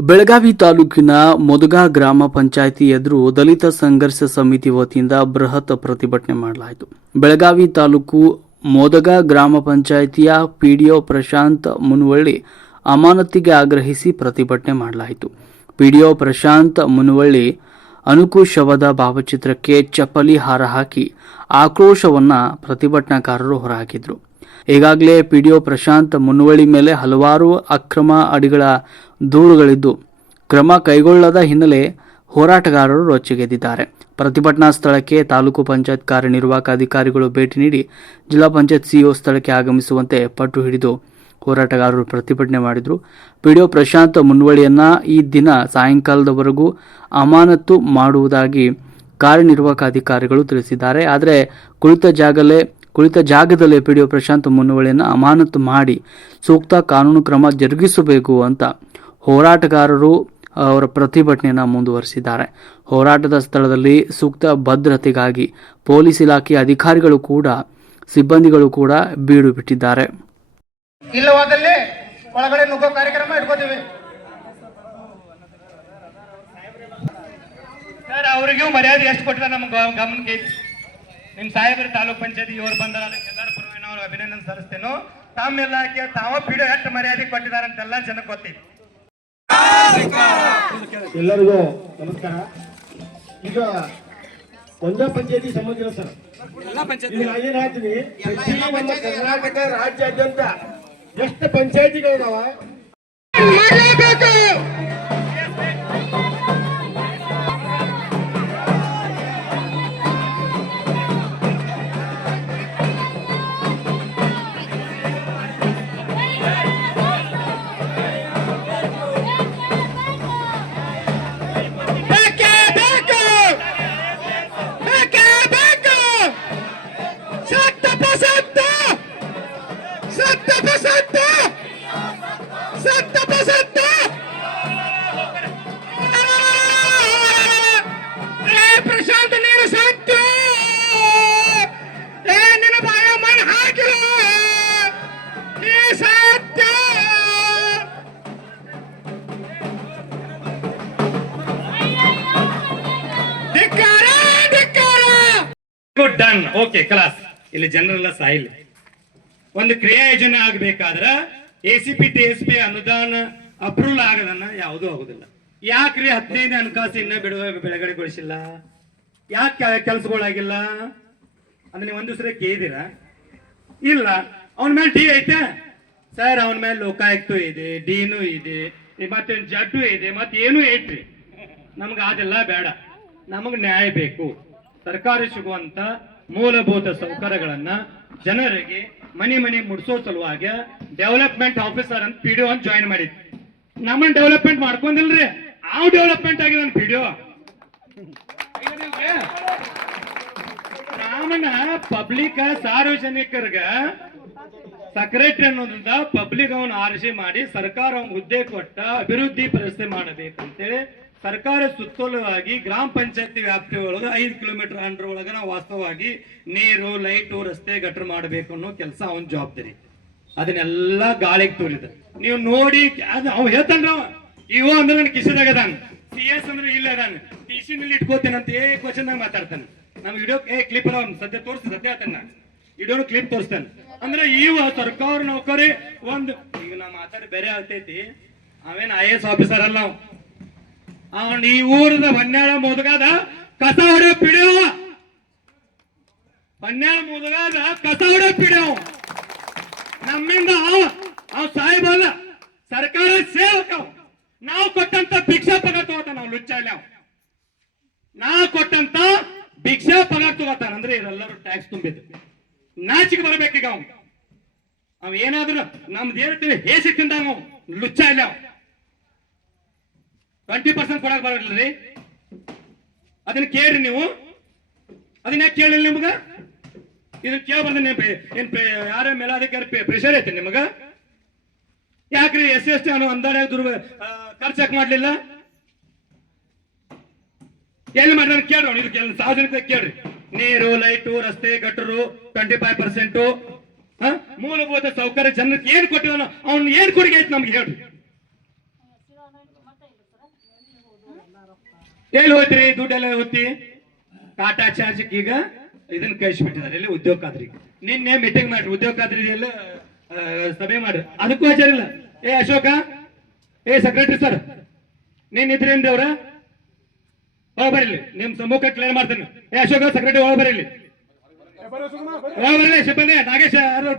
ಬೆಳಗಾವಿ ತಾಲೂಕಿನ ಮೊದಗಾ ಗ್ರಾಮ ಪಂಚಾಯಿತಿ ಎದುರು ದಲಿತ ಸಂಘರ್ಷ ಸಮಿತಿ ವತಿಯಿಂದ ಬೃಹತ್ ಪ್ರತಿಭಟನೆ ಮಾಡಲಾಯಿತು. ಬೆಳಗಾವಿ ತಾಲೂಕು ಮೊದಗಾ ಗ್ರಾಮ ಪಂಚಾಯಿತಿಯ ಪಿಡಿಒ ಪ್ರಶಾಂತ್ ಮುನವಳ್ಳಿ ಅಮಾನತಿಗೆ ಆಗ್ರಹಿಸಿ ಪ್ರತಿಭಟನೆ ಮಾಡಲಾಯಿತು. ಪಿಡಿಒ ಪ್ರಶಾಂತ್ ಮುನವಳ್ಳಿ ಅನುಕೂಶವದ ಭಾವಚಿತ್ರಕ್ಕೆ ಚಪ್ಪಲಿ ಹಾರ ಹಾಕಿ ಆಕ್ರೋಶವನ್ನ ಪ್ರತಿಭಟನಾಕಾರರು ಹೊರಹಾಕಿದ್ರು. ಈಗಾಗಲೇ ಪಿಡಿಒ ಪ್ರಶಾಂತ್ ಮುನ್ವಳ್ಳಿ ಮೇಲೆ ಹಲವಾರು ಅಕ್ರಮ ಅಡಿಗಳ ದೂರುಗಳಿದ್ದು, ಕ್ರಮ ಕೈಗೊಳ್ಳದ ಹಿನ್ನೆಲೆ ಹೋರಾಟಗಾರರು ರೊಚ್ಚಿಗೆದ್ದಿದ್ದಾರೆ. ಪ್ರತಿಭಟನಾ ಸ್ಥಳಕ್ಕೆ ತಾಲೂಕು ಪಂಚಾಯತ್ ಕಾರ್ಯನಿರ್ವಾಹಕ ಅಧಿಕಾರಿಗಳು ಭೇಟಿ ನೀಡಿ ಜಿಲ್ಲಾ ಪಂಚಾಯತ್ ಸಿಇಒ ಸ್ಥಳಕ್ಕೆ ಆಗಮಿಸುವಂತೆ ಪಟ್ಟು ಹಿಡಿದು ಹೋರಾಟಗಾರರು ಪ್ರತಿಭಟನೆ ಮಾಡಿದರು. ಪಿಡಿಒ ಪ್ರಶಾಂತ್ ಮುನ್ವಳಿಯನ್ನು ಈ ದಿನ ಸಾಯಂಕಾಲದವರೆಗೂ ಅಮಾನತು ಮಾಡುವುದಾಗಿ ಕಾರ್ಯನಿರ್ವಾಹಕ ಅಧಿಕಾರಿಗಳು ತಿಳಿಸಿದ್ದಾರೆ. ಆದರೆ, ಕುಳಿತ ಜಾಗಲೇ ಕುಳಿತ ಜಾಗದಲ್ಲೇ ಪಿಡಿಒ ಪ್ರಶಾಂತ್ ಮುನ್ನುವಳಿಯನ್ನು ಅಮಾನತು ಮಾಡಿ ಸೂಕ್ತ ಕಾನೂನು ಕ್ರಮ ಜರುಗಿಸಬೇಕು ಅಂತ ಹೋರಾಟಗಾರರು ಅವರ ಪ್ರತಿಭಟನೆಯನ್ನು ಮುಂದುವರಿಸಿದ್ದಾರೆ. ಹೋರಾಟದ ಸ್ಥಳದಲ್ಲಿ ಸೂಕ್ತ ಭದ್ರತೆಗಾಗಿ ಪೊಲೀಸ್ ಇಲಾಖೆಯ ಅಧಿಕಾರಿಗಳು ಕೂಡ ಸಿಬ್ಬಂದಿಗಳು ಕೂಡ ಬೀಡು ಬಿಟ್ಟಿದ್ದಾರೆ. ಇಲ್ಲವಾದಲ್ಲಿ ಒಳಗಡೆ ನುಗ್ಗೋ ಕಾರ್ಯಕ್ರಮ ಇಟ್ಕೋತೀವಿ. ಸರ್ ಅವರಿಗೂ ಮರ್ಯಾದೆ ಎಷ್ಟು ಕೊಟ್ಟರೆ ನಮ್ಮ ಗಮನಕ್ಕೆ? ಐತಿ. ನಿಮ್ ಸಾಹೇಬರು ತಾಲೂಕ್ ಪಂಚಾಯತಿ ಇವ್ರು ಬಂದಾರ ಅದಕ್ಕೆ ಎಲ್ಲರ ಪರವಾಗಿ ನಾವು ಅಭಿನಂದನೆ ಸಲ್ಲಿಸ್ತೇನೋ. ತಮ್ಮ ಇಲಾಖೆ ತಾವ ಪಿಡಿಯೋ ಎಷ್ಟು ಮರ್ಯಾದೆ ಕೊಟ್ಟಿದ್ದಾರೆ ಅಂತೆಲ್ಲ ಜನಕ್ಕೆ ಗೊತ್ತಿತ್ತು. ಎಲ್ಲರಿಗೂ ನಮಸ್ಕಾರ. ಈಗ ಒಂದೇ ಪಂಚಾಯತಿ ಸಂಬಂಧಿಸಿರೋ ಸರ್. ಈಗ ನಾ ಏನ್ ಹೇಳ್ತೀನಿ ಪ್ರತಿ ನಮ್ಮ ಕರ್ನಾಟಕ ರಾಜ್ಯಾದ್ಯಂತ ಎಷ್ಟು ಪಂಚಾಯತಿಗಳಿದಾವ? ಬೇಕೇ ಸತ್ತ! ಗುಡ್ ಡನ್ ಓಕೆ ಕ್ಲಾಸ್ ಇಲ್ಲಿ ಜನರೆಲ್ಲ ಸಾಯಿಲ್. ಒಂದು ಕ್ರಿಯಾ ಯೋಜನೆ ಆಗ್ಬೇಕಾದ್ರ A C P T S P ಅನುದಾನ ಅಪ್ರೂವಲ್ ಆಗದನ್ನ ಯಾವುದೂ ಆಗುದಿಲ್ಲ. ಯಾಕ್ರಿ ಹದಿನೈದು ಹಣಕಾಸು ಇನ್ನ ಬಿಡುವ ಬೆಳಗಡೆಗೊಳಿಸಿಲ್ಲ ಯಾಕೆ ಕೆಲಸಗಳಾಗಿಲ್ಲ? ಅಂದ್ರೆ ನೀವು ಒಂದು ಸರಿ ಕೇಳಿದಿರ? ಇಲ್ಲ. ಅವನ ಮೇಲೆ ಡಿ ಐತೆ? ಸರ್, ಅವನ ಮೇಲೆ ಲೋಕಾಯುಕ್ತ ಇದೆ, ಡಿನೂ ಇದೆ ಮತ್ತೆ ಜಡ್ಡು ಇದೆ, ಮತ್ತೆ ಏನೂ ಐತ್ರಿ. ನಮ್ಗೆ ಅದೆಲ್ಲ ಬೇಡ. ನಮಗೆ ನ್ಯಾಯ ಬೇಕು. ಸರ್ಕಾರ ಸಿಗುವಂತ ಮೂಲಭೂತ ಸೌಕರ್ಯಗಳನ್ನ ಜನರಿಗೆ ಮನೆ ಮನೆ ಮುಡ್ಸೋ ಸಲುವಾಗಿ ಡೆವಲಪ್ಮೆಂಟ್ ಆಫೀಸರ್ ಅಂತ ಪಿ ಡಿ ಅಂತ ಜಾಯಿನ್ ಮಾಡಿದ್ ನಮ್ಮನ್ನ ಡೆವಲಪ್ಮೆಂಟ್ ಮಾಡ್ಕೊಂಡಿಲ್ರಿ ಆ ಡೆವಲಪ್ಮೆಂಟ್ ಆಗಿದೆ ಪಿ ಡಿ ನಮ್ಮನ್ನ ಪಬ್ಲಿಕ್ ಸಾರ್ವಜನಿಕರಿಗೆ ಸೆಕ್ರೆಟರಿ ಅನ್ನೋದ್ರಿಂದ ಪಬ್ಲಿಕ್ ಅವನ್ ಆರಿಸಿ ಮಾಡಿ ಸರ್ಕಾರ ಅವನ್ ಹುದ್ದೆ ಕೊಟ್ಟ ಅಭಿವೃದ್ಧಿ ಪರಿಸ್ಥಿತಿ ಮಾಡಬೇಕಂತೇಳಿ ಸರ್ಕಾರ ಸುತ್ತೋಲವಾಗಿ ಗ್ರಾಮ ಪಂಚಾಯತಿ ವ್ಯಾಪ್ತಿ ಒಳಗೆ ಐದು ಕಿಲೋಮೀಟರ್ ಅಂಡರ್ ಒಳಗೆ ನಾವು ವಾಸ್ತವವಾಗಿ ನೀರು ಲೈಟು ರಸ್ತೆ ಗಟ್ರ ಮಾಡಬೇಕು ಅನ್ನೋ ಕೆಲಸ ಅವನ್ ಜವಾಬ್ದಾರಿ. ಅದನ್ನೆಲ್ಲ ಗಾಳಿಗೆ ತೋರಿದ. ನೀವು ನೋಡಿ, ಅದು ಅವ್ ಹೇಳ್ತಾನ ಇವ ಅಂದ್ರೆ ನನ್ನ ಕಿಶದಾಗ ಅದಾನ ಸಿ ಎಸ್ ಅಂದ್ರೆ ಇಲ್ಲ ಅದಾನ ಟಿ ಸಿ ನಲ್ಲಿ ಇಟ್ಕೋತೇನೆ ಅಂತ ಏ ಕ್ವಶನ್ ಮಾತಾಡ್ತಾನೆ. ನಮ್ ವಿಡಿಯೋ ಏ ಕ್ಲಿಪ್ ಅಲ್ಲ ಸದ್ಯ ತೋರಿಸಿ, ಸದ್ಯ ಆತನ ಇಡೋನು ಕ್ಲಿಪ್ ತೋರಿಸ್ತಾನೆ. ಅಂದ್ರೆ ಇವ ಸರ್ಕಾರ ನೌಕರಿ ಒಂದು, ಈಗ ನಾ ಮಾತಾಡಿ ಬೇರೆ ಆಗ್ತೈತಿ. ಅವೇನ್ ಐ ಎಸ್ ಆಫೀಸರ್ ಅಲ್ಲ ಅವ ಅವನ್ ಈ ಊರದ ಹೊನ್ನಾಳ ಮುದುಗಾದ ಕಸ ಹೊಡೆಯೋ ಪಿಡಿಯವ ಹೊನ್ನಾಳ ಮುದುಗಾದ ಕಸ ಹೊಡೆಯೋ ಪಿಡಿಯವ ನಮ್ಮಿಂದ ಅವ ಸಾಹೇಬಲ್ಲ ಸರ್ಕಾರ ಸೇವಕ. ನಾವು ಕೊಟ್ಟಂತ ಭಿಕ್ಷಾ ಪಗ ತಗೋತಾನ ನಾವು ಲುಚ್ಚ ಇಲ್ಲ ಅವ. ನಾವು ಕೊಟ್ಟಂತ ಭಿಕ್ಷಾ ಪಗ ತಗೋತಾನ ಅಂದ್ರೆ ಇವರೆಲ್ಲರೂ ಟ್ಯಾಕ್ಸ್ ತುಂಬಿದ್ರು ನಾಚಿಕೆ ಬರ್ಬೇಕೀಗ ಅವ್ ಅವ್ ಏನಾದ್ರು ನಮ್ದು ಹೇಳ್ತೀವಿ ಹೇಸಿ ತಿಂದ ನಾವು ಲುಚ್ಚ. ಟ್ವೆಂಟಿ ಪರ್ಸೆಂಟ್ ಕೊಡಕ್ ಬರಲ್ರಿ ಅದನ್ನ ಕೇಳ್ರಿ ನೀವು. ಅದನ್ನ ಯಾಕೆ ಕೇಳಿಲ್ಲ ನಿಮ್ಗ? ಇದನ್ನ ಕೇಳ್ಬಾರ್ದು ನಿಮ್ ಏನ್ ಯಾರ ಮೇಲಾಧಿಕಾರಿ ಪ್ರೆಷರ್ ಐತೆ ನಿಮಗ? ಯಾಕ್ರಿ ಎಸ್ ಎಸ್ ಟಿ ಅನ್ನೋ ಅಂದಾಡ ದುರ್ವ ಖರ್ಚು ಯಾಕೆ ಮಾಡ್ಲಿಲ್ಲ? ಎಲ್ಲಿ ಮಾಡ್ರಿ ಕೇಳ್ರಿ ಅವ್ನು. ಇದು ಸಾರ್ವಜನಿಕ ಕೇಳ್ರಿ. ನೀರು ಲೈಟು ರಸ್ತೆ ಗಟ್ಟರು ಟ್ವೆಂಟಿ ಫೈವ್ ಪರ್ಸೆಂಟು ಮೂಲಭೂತ ಸೌಕರ್ಯ ಜನಕ್ಕೆ ಏನ್ ಕೊಟ್ಟಿವನೋ ಅವ್ನು ಏನ್ ಕೊಡುಗೆ ಐತೆ ನಮ್ಗೆ ಹೇಳ್ರಿ. ಎಲ್ಲಿ ಹೋಯ್ತ್ರಿ ದುಡ್ಡೆಲ್ಲ ಹೋಗ್ತಿ ಟಾಟಾ ಚಾರ್ಜ್ ಈಗ ಇದನ್ನ ಕಳಿಸ್ಬಿಟ್ಟಿದ್ದಾರೆ. ಎಲ್ಲಿ ಉದ್ಯೋಗ ಖಾತ್ರಿ ನಿನ್ನೆ ಮೀಟಿಂಗ್ ಮಾಡ್ರಿ. ಉದ್ಯೋಗ ಖಾತ್ರಿ ಎಲ್ಲ ಸಭೆ ಮಾಡ್ರಿ. ಅದಕ್ಕೂ ಹಾಜರಿಲ್ಲ. ಏ ಅಶೋಕ ಏ ಸೆಕ್ರೆಟರಿ ಸರ್ ನೀನ್ ಇದ್ರಿಂದ ದೇವ್ರ ಒಳ ಬರಲಿ ನಿಮ್ ಸಮ್ಮುಖ ಕ್ಲಿಯರ್ ಮಾಡ್ತೇನೆ. ಏ ಅಶೋಕ ಸೆಕ್ರೆಟರಿ ಹೋಗ್ ಬರಲಿ ಒಳ ಬರಲಿ ಸಿಬ್ಬಂದಿ ನಾಗೇಶ್ ಯಾರು